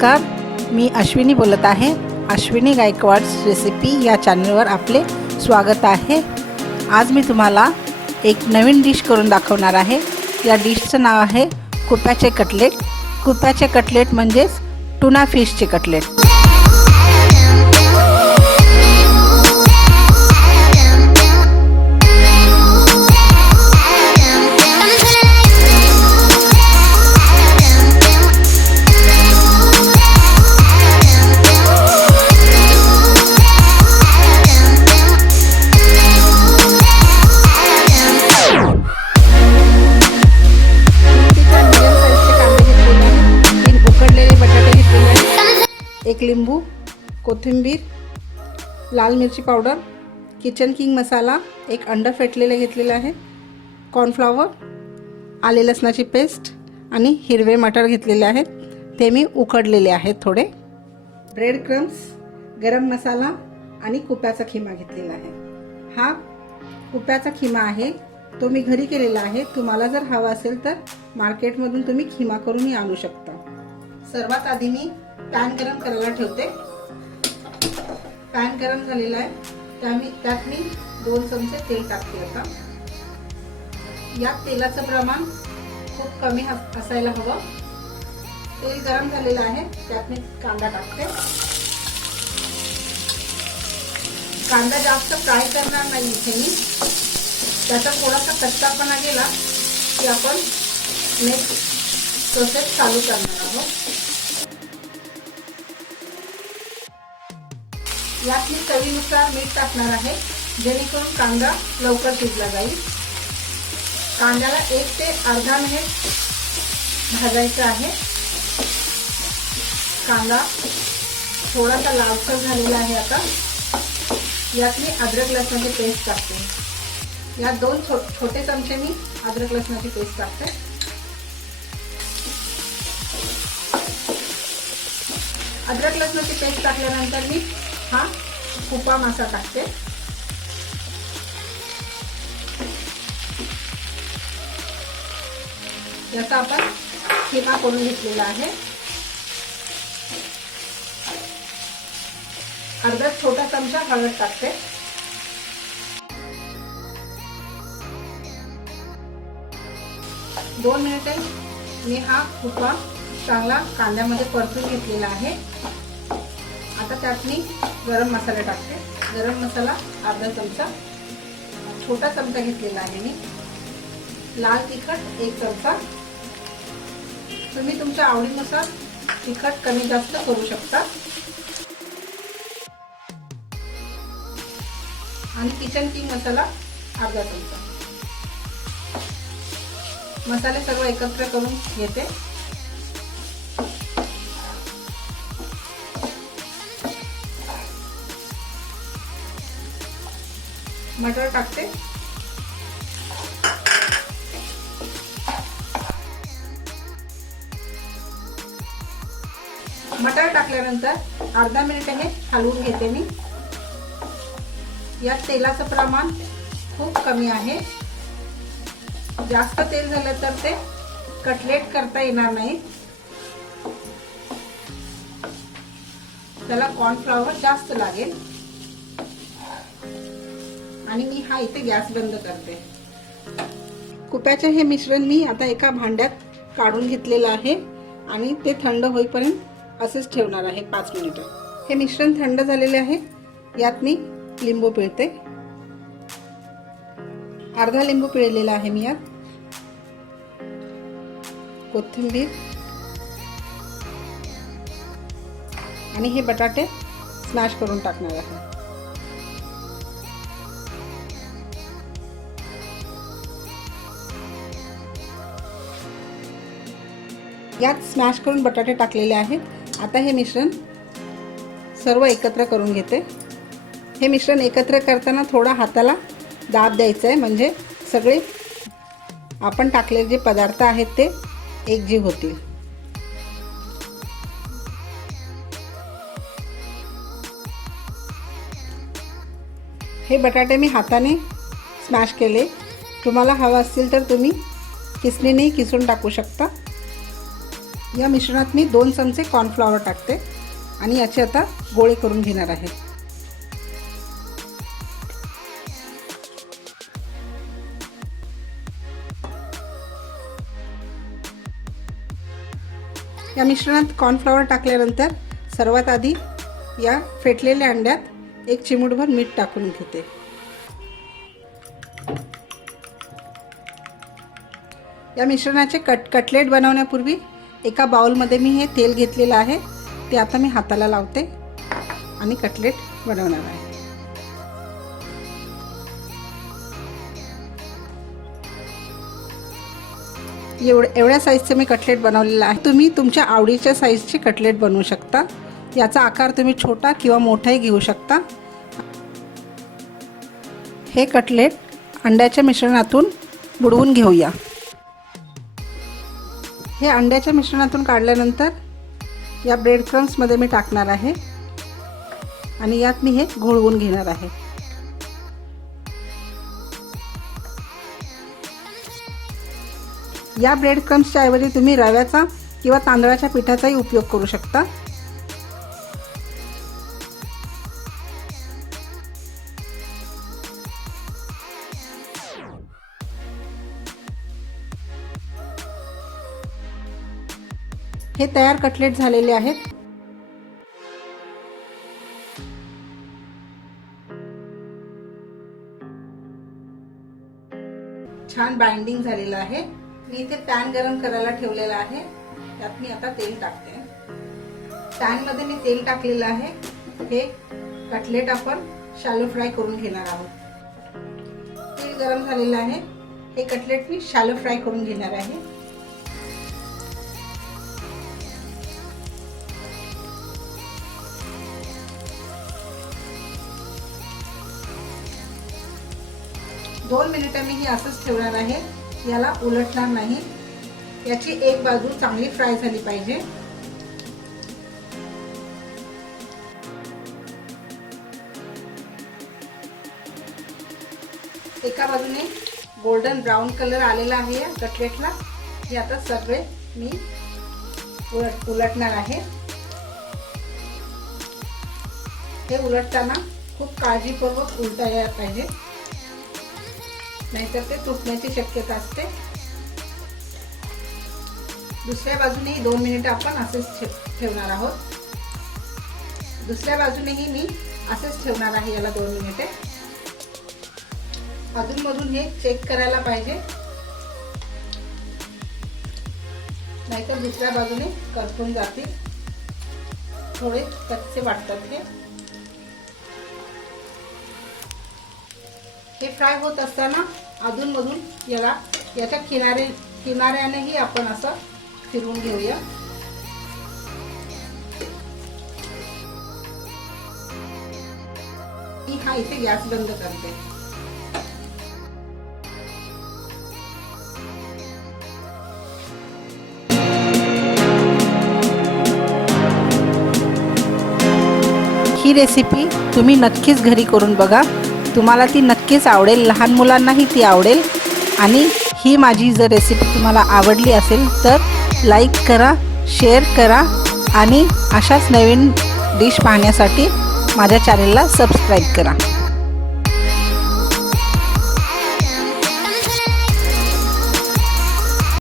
नमस्कार, मी अश्विनी बोलत आहे. अश्विनी गायकवाड्स रेसिपी या चॅनलवर आपले स्वागत आहे. आज मी तुम्हाला एक नवीन डिश करून दाखवणार आहे. या डिशचं नाव आहे कुप्याचे कटलेट. कुप्याचे कटलेट म्हणजेच टुना फिशचे कटलेट. एक लिंबू, कोथिंबीर, लाल मिरची पावडर, किचन किंग मसाला, एक अंडा फेटलेलं घेतलेलं आहे, कॉर्नफ्लॉवर, आले लसणाची पेस्ट आणि हिरवे मटर घेतलेले आहेत. ते मी उकडलेले आहेत थोडे. ब्रेड क्रम्स, गरम मसाला आणि कुप्याचा खिमा घेतलेला आहे. हा कुप्याचा खिमा आहे, तो मी घरी केलेला आहे. तुम्हाला जर हवा असेल तर मार्केटमधून तुम्ही खिमा करूनही आणू शकता. सर्वात आधी मी पॅन गरम करायला ठेवते. पॅन गरम झालेला आहे, त्यात मी 2 चमचे तेल टाकते. आता या तेलाचं प्रमाण खूप कमी असायला हवं. तेल गरम झालेलं आहे, त्यात मी कांदा टाकते. कांदा जास्त फ्राय करणार नाही इथे मी. त्याचा थोडासा कच्चापणा गेला की आपण नेक्स्ट प्रोसेस चालू करणार आहोत. यात मी चवीनुसार मीठ टाकणार आहे, जेणेकरून कांदा लवकर शिजला जाईल. कांद्याला 1 ते अर्धा मिनिट भाजायचा आहे. कांदा थोडासा लालसर झालेला आहे. आता यात मी अद्रक लसणाची पेस्ट टाकते. यात 2 छोटे चमचे मी अद्रक लसणाची पेस्ट टाकते. अद्रक लसणाची पेस्ट टाकल्यानंतर मी हा कुपा मासा टाकते. याचा आपण खिमा करून घेतलेला आहे. अर्धा छोटा चमचा हळद टाकते. दोन मिनिटे मी हा कुपा चांगला कांद्यामध्ये परतून घेतलेला आहे. आता त्यात मी गरम मसाला टाकते. गरम मसाला अर्धा चमचा, छोटा चमचा घेतलेला आहे मी. लाल तिखट 1 चमचा. तुम्ही तुमच्या आवडीनुसार तिखट कमी जास्त करू शकता. आणि किचन किंग मसाला अर्धा चमचा. मसाले सगळं एकत्र करून घेते. मटर टाकते. मटर टाकल्यानंतर अर्धा मिनिट हे हलवून घेते मी. यात तेलाचं प्रमाण खूप कमी आहे. जास्त तेल झालं तर ते कटलेट करता येणार नाही. त्याला कॉर्नफ्लॉवर जास्त लागेल. आणि मी हा इथे गॅस बंद करते. कुप्याचे हे मिश्रण मी आता एका भांड्यात काढून घेतलेलं आहे आणि ते थंड होईपर्यंत असेच ठेवणार आहे 5 मिनिटं. हे मिश्रण थंड झालेले आहे. यात मी लिंबू पिळते. अर्धा लिंबू पिळलेला आहे मी. यात कोथिंबीर आणि हे बटाटे स्मॅश करून टाकणार आहे. यात स्मॅश करून बटाटे टाकलेले आहेत. आता हे मिश्रण सर्व एकत्र करून घेते. हे मिश्रण एकत्र करताना थोडा हाताला दाब द्यायचा आहे, म्हणजे सगळे आपण टाकलेले जे पदार्थ आहेत ते एकजीव होतील. हे बटाटे मी हाताने स्मॅश केले. तुम्हाला हवा असेल तर तुम्ही किसणीने किसून टाकू शकता. या मिश्रणात मी 2 चमचे कॉर्नफ्लॉवर टाकते आणि याचे आता गोळे करून घेणार आहे. या मिश्रणात कॉर्नफ्लॉवर टाकल्यानंतर सर्वात आधी या फेटलेल्या अंड्यात 1 चिमूटभर मीठ टाकून घेते. या मिश्रणाचे कटलेट बनवण्यापूर्वी एका बाउलमध्ये मी हे तेल घेतलेलं आहे, ते आता मी हाताला लावते आणि कटलेट बनवणार आहे. एवढ्या साईजचे मी कटलेट बनवलेलं आहे. तुम्ही तुमच्या आवडीच्या साईजचे कटलेट बनवू शकता. याचा आकार तुम्ही छोटा किंवा मोठाही घेऊ शकता. हे कटलेट अंड्याच्या मिश्रणातून बुडवून घेऊया. हे अंड्याच्या मिश्रणातून काढल्यानंतर या ब्रेड क्रम्समध्ये मी टाकणार आहे आणि यात मी हे घोळवून घेणार आहे. या ब्रेड क्रम्सच्या ऐवजी तुम्ही रव्याचा किंवा तांदळाच्या पिठाचाही उपयोग करू शकता. हे तयार कटलेट झालेले आहेत. छान बाइंडिंग झालेलं आहे. मी इथे पॅन गरम करायला ठेवलेला आहे. त्यात मी आता तेल टाकते. पॅन मध्ये मी तेल टाकलेलं आहे. हे कटलेट आपण शॅलो फ्राय करून घेणार आहोत. तेल गरम झालेलं आहे. हे कटलेट मी शॅलो फ्राय करून घेणार आहे. दोन मिनिटं मी ही असंच ठेवणार आहे. याला उलटणार नाही. याची एक बाजू चांगली फ्राय झाली पाहिजे. एका बाजूने गोल्डन ब्राउन कलर आलेला आहे या कटलेटला. हे आता सगळे मी उलटणार आहे. हे उलटताना खूप काळजीपूर्वक उलटायला पाहिजे, नाहीतर ते तुटण्याची शक्यता असते. दुसऱ्या बाजूनेही 2 मिनिटं आपण असेच ठेवणार आहोत. दुसऱ्या बाजूनेही मी असेच ठेवणार आहे याला 2 मिनिटे. अधूनमधून हे चेक करायला पाहिजे, नाहीतर दुसऱ्या बाजूने करपून जातील. थोडे कच्चे वाटतात हे फ्राय होत असताना अधूनमधून याच्या किनाऱ्यानेही आपण असं फिरवून घेऊया. मी हा इथे गॅस बंद करते. ही रेसिपी तुम्ही नक्कीच घरी करून बघा. तुम्हाला ती नक्कीच आवडेल. लहान मुलांनाही ती आवडेल. आणि ही माझी जर रेसिपी तुम्हाला आवडली असेल तर लाईक करा, शेअर करा आणि अशाच नवीन डिश पाहण्यासाठी माझ्या चॅनलला सबस्क्राईब करा.